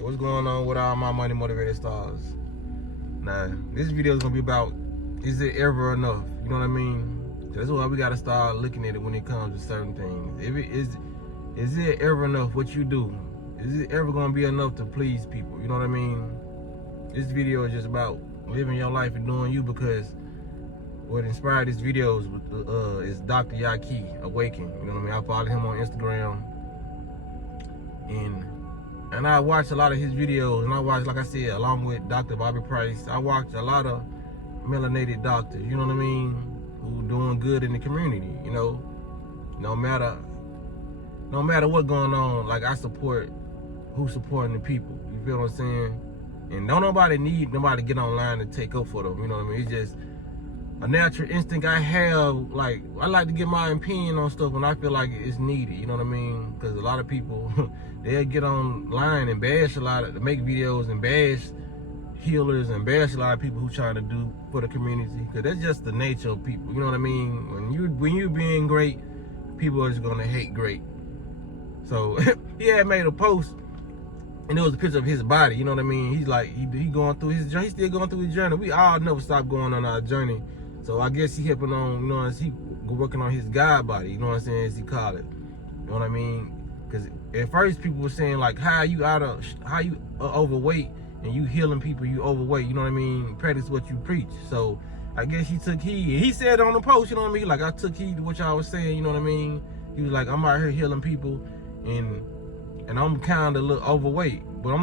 What's going on with all my money motivated stars? Now, this video is gonna be about, is it ever enough? You know what I mean? That's why we gotta start looking at it when it comes to certain things. If it is it ever enough what you do? Is it ever gonna be enough to please people? You know what I mean? This video is just about living your life and doing you, because what inspired this video is Dr.Yahki, Awaken. You know what I mean? I follow him on Instagram, and I watch a lot of his videos, and I watch, like I said, along with Dr. Bobby Price, I watch a lot of melanated doctors, you know what I mean, who doing good in the community, you know, no matter what's going on. Like, I support who's supporting the people, you feel what I'm saying? And don't nobody need nobody to get online to take up for them, you know what I mean? It's just a natural instinct I have. Like, I like to get my opinion on stuff when I feel like it's needed, you know what I mean? Because a lot of people, they'll get online and bash a lot of, make videos and bash healers and bash a lot of people who trying to do for the community, because that's just the nature of people, you know what I mean? When you being great, people are just gonna hate great. So he had made a post, and there was a picture of his body, you know what I mean? He's like, he going through his journey, he's still going through his journey. We all never stop going on our journey. So I guess he helping on, you know, as he working on his God body, you know what I'm saying, as he call it. You know what I mean? Because at first people were saying, like, how you overweight and you healing people, you overweight, you know what I mean? Practice what you preach. So I guess he took heed. He said on the post, you know what I mean? Like, I took heed to what y'all was saying, you know what I mean? He was like, I'm out here healing people, and I'm kind of a little overweight, but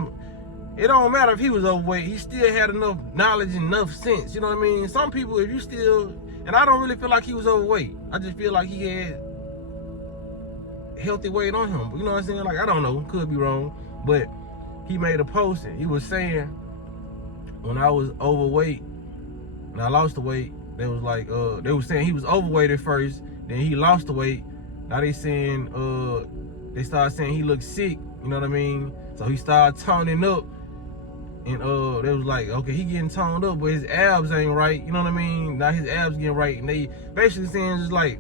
it don't matter if he was overweight. He still had enough knowledge and enough sense, you know what I mean? Some people, if you still, and I don't really feel like he was overweight. I just feel like he had healthy weight on him. You know what I'm saying? Like, I don't know, could be wrong, but he made a post and he was saying, when I was overweight and I lost the weight, they was like, they was saying he was overweight at first, then he lost the weight. Now they saying, they started saying he looked sick, you know what I mean? So he started toning up, and they was like, okay, he getting toned up, but his abs ain't right, you know what I mean? Now his abs getting right, and they basically saying just like,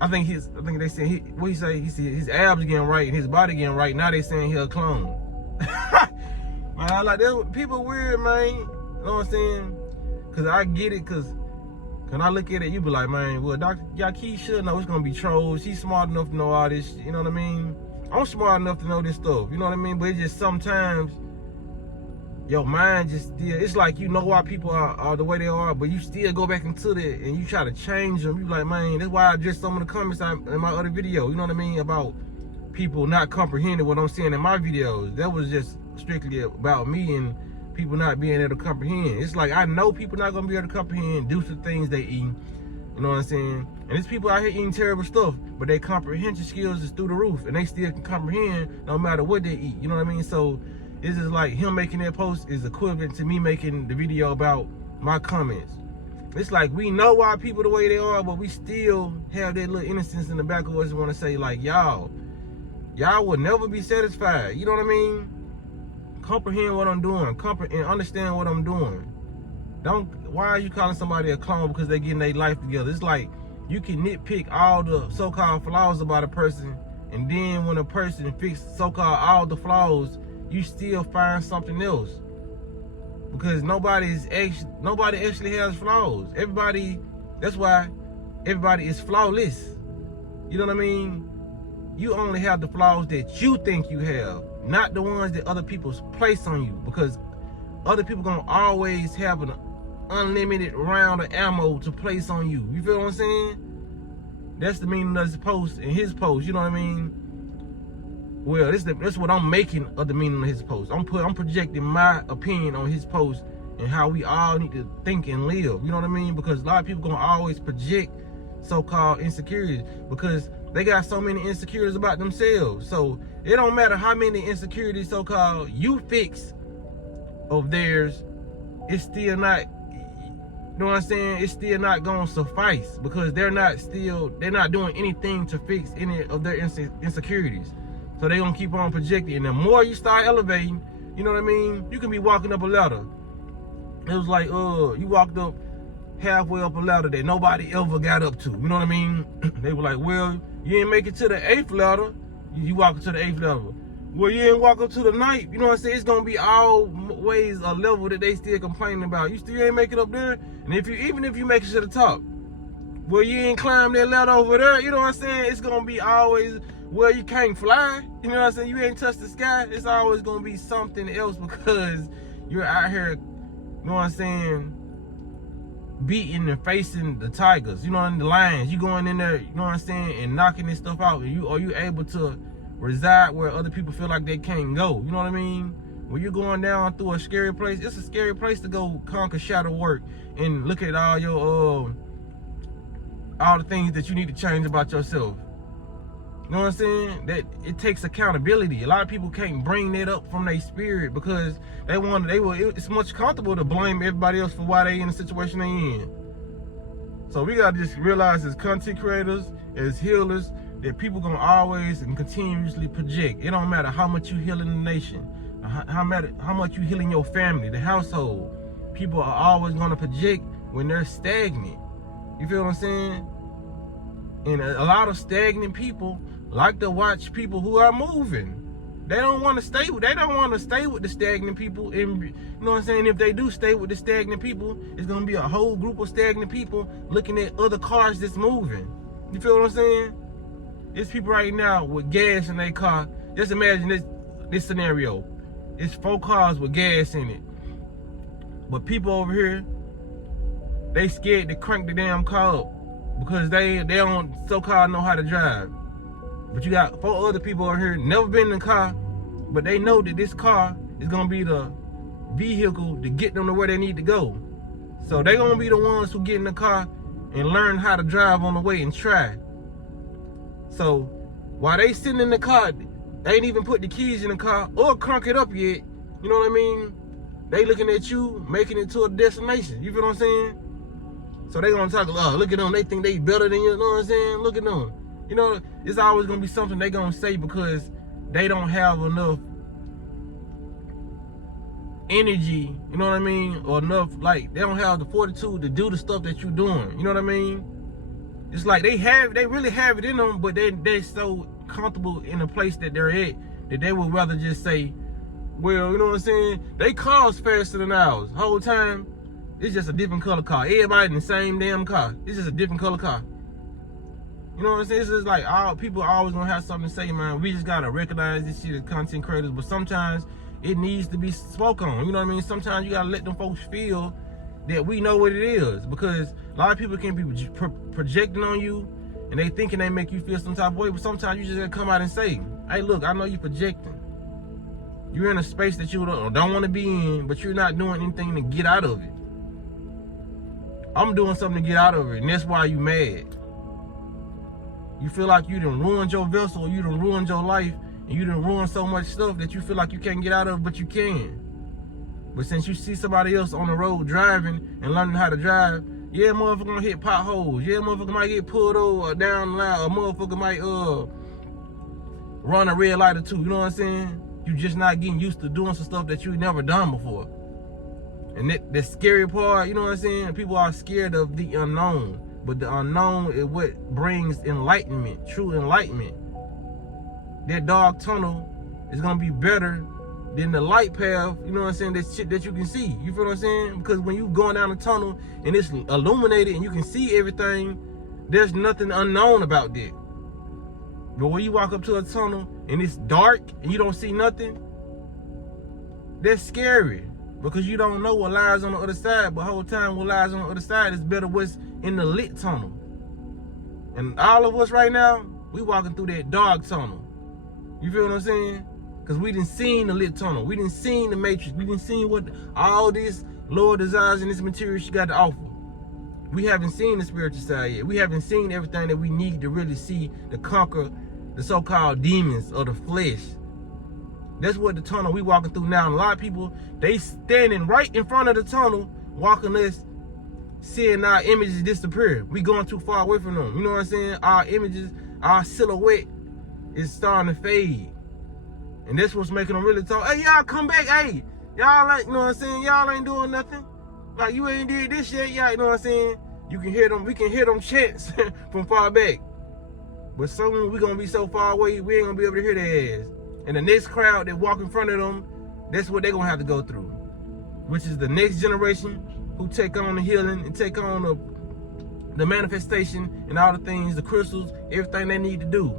I think they saying he said his abs getting right and his body getting right. Now they saying he a clone. Man, I like that. People weird, man. You know what I'm saying? Cause I get it, cause when I look at it, you be like, man, well, Dr. Yahki should know it's gonna be trolls. He's smart enough to know all this, you know what I mean? I'm smart enough to know this stuff, you know what I mean? But it's just sometimes your mind just still, it's like, you know why people are the way they are, but you still go back into that and you try to change them. You like, man, that's why I addressed some of the comments in my other video, you know what I mean? About people not comprehending what I'm saying in my videos. That was just strictly about me and people not being able to comprehend. It's like, I know people not gonna be able to comprehend due to things they eat. You know what I'm saying? And there's people out here eating terrible stuff, but their comprehension skills is through the roof, and they still can comprehend no matter what they eat. You know what I mean? So it's just like him making that post is equivalent to me making the video about my comments. It's like, we know why people the way they are, but we still have that little innocence in the back of us want to say, like, y'all will never be satisfied. You know what I mean? Comprehend what I'm doing, and understand what I'm doing. Why are you calling somebody a clone because they getting their life together? It's like, you can nitpick all the so-called flaws about a person, and then when a person fixes so-called all the flaws, you still find something else. Because nobody actually has flaws. That's why everybody is flawless. You know what I mean? You only have the flaws that you think you have, not the ones that other people place on you, because other people gonna always have an unlimited round of ammo to place on you. You feel what I'm saying? That's the meaning of his post, and his post, you know what I mean? Well, that's what I'm making of the meaning of his post. I'm projecting my opinion on his post and how we all need to think and live. You know what I mean? Because a lot of people gonna always project so-called insecurities, because they got so many insecurities about themselves. So it don't matter how many insecurities so-called you fix of theirs, it's still not, you know what I'm saying? It's still not gonna suffice, because they're not doing anything to fix any of their insecurities. So they gonna keep on projecting. And the more you start elevating, you know what I mean? You can be walking up a ladder. It was like, you walked up halfway up a ladder that nobody ever got up to. You know what I mean? They were like, well, you didn't make it to the 8th ladder. You walk to the 8th level. Well, you ain't walk up to the night, you know what I'm saying? It's gonna be always a level that they still complaining about. You still ain't make it up there, and even if you make it to the top, well, you ain't climb that ladder over there, you know what I'm saying? It's gonna be always, well, you can't fly, you know what I'm saying? You ain't touched the sky. It's always gonna be something else because you're out here, you know what I'm saying, beating and facing the tigers, you know, and the lions. You going in there, you know what I'm saying, and knocking this stuff out. And are you able to reside where other people feel like they can't go? You know what I mean? When you're going down through a scary place, it's a scary place to go conquer shadow work and look at all your all the things that you need to change about yourself. You know what I'm saying? That it takes accountability. A lot of people can't bring that up from their spirit because it's much comfortable to blame everybody else for why they in the situation they in. So we gotta just realize as content creators, as healers, that people gonna always and continuously project. It don't matter how much you healing the nation, how much you healing your family, the household. People are always gonna project when they're stagnant. You feel what I'm saying? And a lot of stagnant people like to watch people who are moving. They don't want to stay with the stagnant people. And you know what I'm saying? If they do stay with the stagnant people, it's gonna be a whole group of stagnant people looking at other cars that's moving. You feel what I'm saying? There's people right now with gas in their car. Just imagine this scenario. It's 4 cars with gas in it. But people over here, they scared to crank the damn car up because they don't so-called know how to drive. But you got 4 other people over here, never been in the car, but they know that this car is gonna be the vehicle to get them to where they need to go. So they gonna be the ones who get in the car and learn how to drive on the way and try. So while they sitting in the car, they ain't even put the keys in the car or crunk it up yet. You know what I mean? They looking at you, making it to a destination. You feel what I'm saying? So they gonna talk, oh, look at them, they think they better than you know what I'm saying? Look at them. You know, it's always gonna be something they gonna say because they don't have enough energy, you know what I mean? Or enough, like, they don't have the fortitude to do the stuff that you're doing. You know what I mean? It's like they really have it in them, but they're so comfortable in the place that they're at that they would rather just say, well, you know what I'm saying? They cars faster than ours. Whole time, it's just a different color car. Everybody in the same damn car. It's just a different color car. You know what I'm saying? It's just like people are always gonna have something to say, man. We just gotta recognize this shit as content creators, but sometimes it needs to be spoke on. You know what I mean? Sometimes you gotta let them folks feel that we know what it is, because a lot of people can be projecting on you and they thinking they make you feel some type of way, but sometimes you just gotta come out and say, hey, look, I know you're projecting. You're in a space that you don't want to be in, but you're not doing anything to get out of it. I'm doing something to get out of it, and that's why you mad. You feel like you done ruined your vessel, or you done ruined your life, and you done ruined so much stuff that you feel like you can't get out of, but you can. But since you see somebody else on the road driving and learning how to drive, yeah, motherfucker gonna hit potholes. Yeah, motherfucker might get pulled over or down the line, or motherfucker might run a red light or two. You know what I'm saying? You just not getting used to doing some stuff that you never done before. And the scary part, you know what I'm saying? People are scared of the unknown. But the unknown is what brings enlightenment, true enlightenment. That dark tunnel is gonna be better than the light path, you know what I'm saying, that shit that you can see. You feel what I'm saying? Because when you going down the tunnel and it's illuminated and you can see everything, there's nothing unknown about that. But when you walk up to a tunnel and it's dark and you don't see nothing, that's scary. Because you don't know what lies on the other side, but the whole time what lies on the other side is better what's in the lit tunnel. And all of us right now, we walking through that dark tunnel. You feel what I'm saying? Because we didn't seen the lit tunnel. We didn't seen the matrix. We didn't seen what all this Lord desires and this material she got to offer. We haven't seen the spiritual side yet. We haven't seen everything that we need to really see to conquer the so-called demons of the flesh. That's what the tunnel we walking through now. And a lot of people, they standing right in front of the tunnel, walking this, seeing our images disappear. We going too far away from them. You know what I'm saying? Our images, our silhouette is starting to fade. And that's what's making them really talk. Hey, y'all come back. Hey, y'all ain't, you know what I'm saying? Y'all ain't doing nothing. Like, you ain't did this yet. Y'all, you know what I'm saying? You can hear them, we can hear them chants from far back. But soon we gonna be so far away, we ain't gonna be able to hear their ass. and the next crowd that walk in front of them, that's what they're gonna have to go through. Which is the next generation who take on the healing and take on the manifestation and all the things, the crystals, everything they need to do.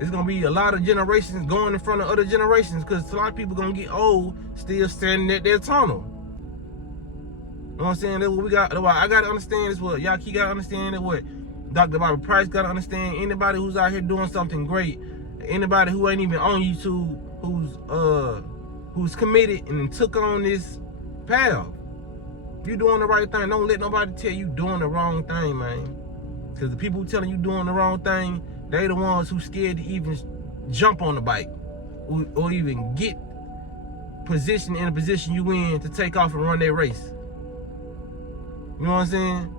It's gonna be a lot of generations going in front of other generations, because a lot of people gonna get old still standing at their tunnel. You know what I'm saying? That's what we got. What I gotta understand is what Yahki gotta understand, and what Dr. Bobby Price gotta understand. Anybody who's out here doing something great, anybody who ain't even on YouTube, who's committed and took on this path. If you doing the right thing, don't let nobody tell you doing the wrong thing, man. Because the people who telling you doing the wrong thing, they the ones who scared to even jump on the bike or even get positioned in the position you in to take off and run their race. You know what I'm saying?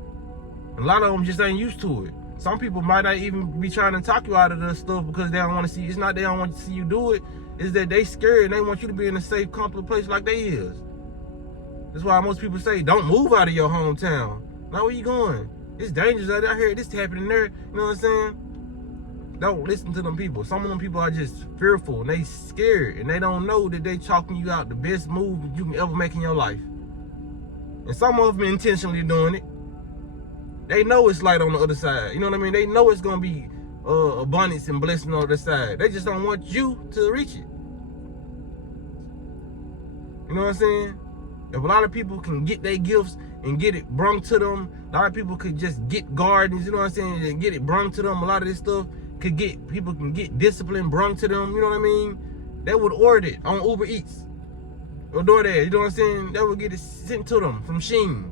A lot of them just ain't used to it. Some people might not even be trying to talk you out of this stuff because they don't want to see. It's not they don't want to see you do it. It's that they scared and they want you to be in a safe, comfortable place like they is. That's why most people say, don't move out of your hometown. Now where you going? It's dangerous out here. This happening there. You know what I'm saying? Don't listen to them people. Some of them people are just fearful and they scared and they don't know that they chalking you out the best move you can ever make in your life. And some of them intentionally doing it. They know it's light on the other side. You know what I mean? They know it's going to be abundance and blessing on the other side. They just don't want you to reach it. You know what I'm saying? If a lot of people can get their gifts and get it brung to them, a lot of people could just get gardens, you know what I'm saying, and get it brung to them. A lot of this stuff people can get discipline brung to them, you know what I mean? They would order it on Uber Eats or DoorDash, you know what I'm saying? They would get it sent to them from Shein.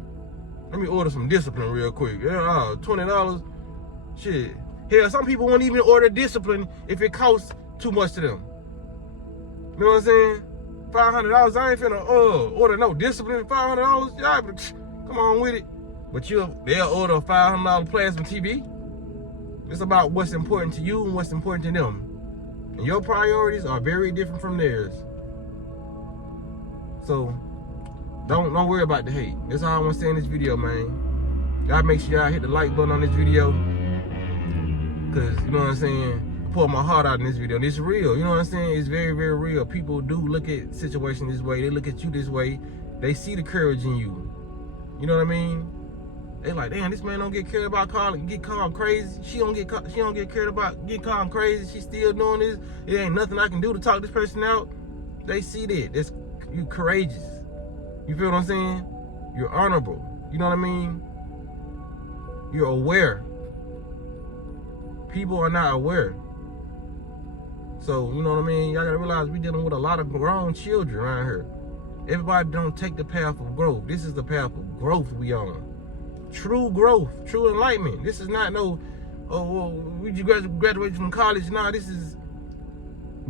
Let me order some discipline real quick. Yeah, $20. Shit. Hell, some people won't even order discipline if it costs too much to them. You know what I'm saying? $500, I ain't finna order no discipline. $500, y'all come on with it. But they'll order a $500 plasma TV. It's about what's important to you and what's important to them. And your priorities are very different from theirs. So don't worry about the hate. That's all I want to say in this video, man. Y'all make sure y'all hit the like button on this video. Cause you know what I'm saying? I pour my heart out in this video. This is real. You know what I'm saying? It's very, very real. People do look at situations this way. They look at you this way. They see the courage in you. You know what I mean? They like, damn, this man don't get cared about get called crazy. She don't get cared about get called crazy. She still doing this. It ain't nothing I can do to talk this person out. They see that. You courageous. You feel what I'm saying? You're honorable. You know what I mean? You're aware. People are not aware. So, you know what I mean? Y'all gotta realize we're dealing with a lot of grown children around here. Everybody don't take the path of growth. This is the path of growth we on. True growth, true enlightenment. This is not no, we just graduated from college. Nah, this is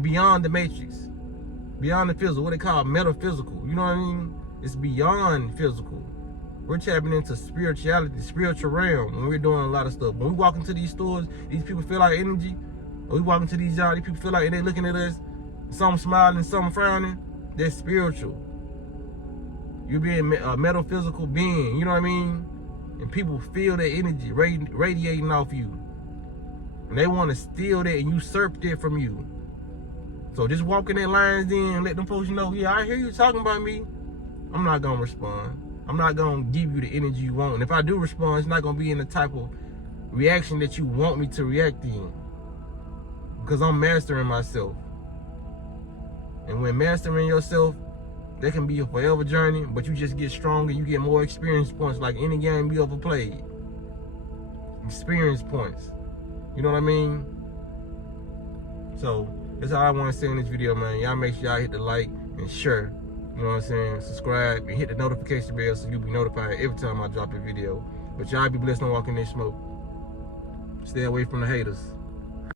beyond the matrix. Beyond the physical, what they call metaphysical. You know what I mean? It's beyond physical. We're tapping into spirituality, spiritual realm, when we're doing a lot of stuff. When we walk into these stores, these people feel like energy. Or we walk into these jobs, these people feel like they're looking at us, some smiling, some frowning. That's spiritual. You're being a metaphysical being, you know what I mean? And people feel that energy radiating off you. And they want to steal that and usurp that from you. So just walk in their lines in and let them folks know, yeah, I hear you talking about me. I'm not going to respond. I'm not going to give you the energy you want. And if I do respond, it's not going to be in the type of reaction that you want me to react in. Because I'm mastering myself. And when mastering yourself, that can be a forever journey, but you just get stronger, you get more experience points like any game you ever played. Experience points. You know what I mean? So, that's all I want to say in this video, man. Y'all make sure y'all hit the like and share. You know what I'm saying? Subscribe and hit the notification bell so you'll be notified every time I drop a video. But y'all be blessed on walking in smoke. Stay away from the haters.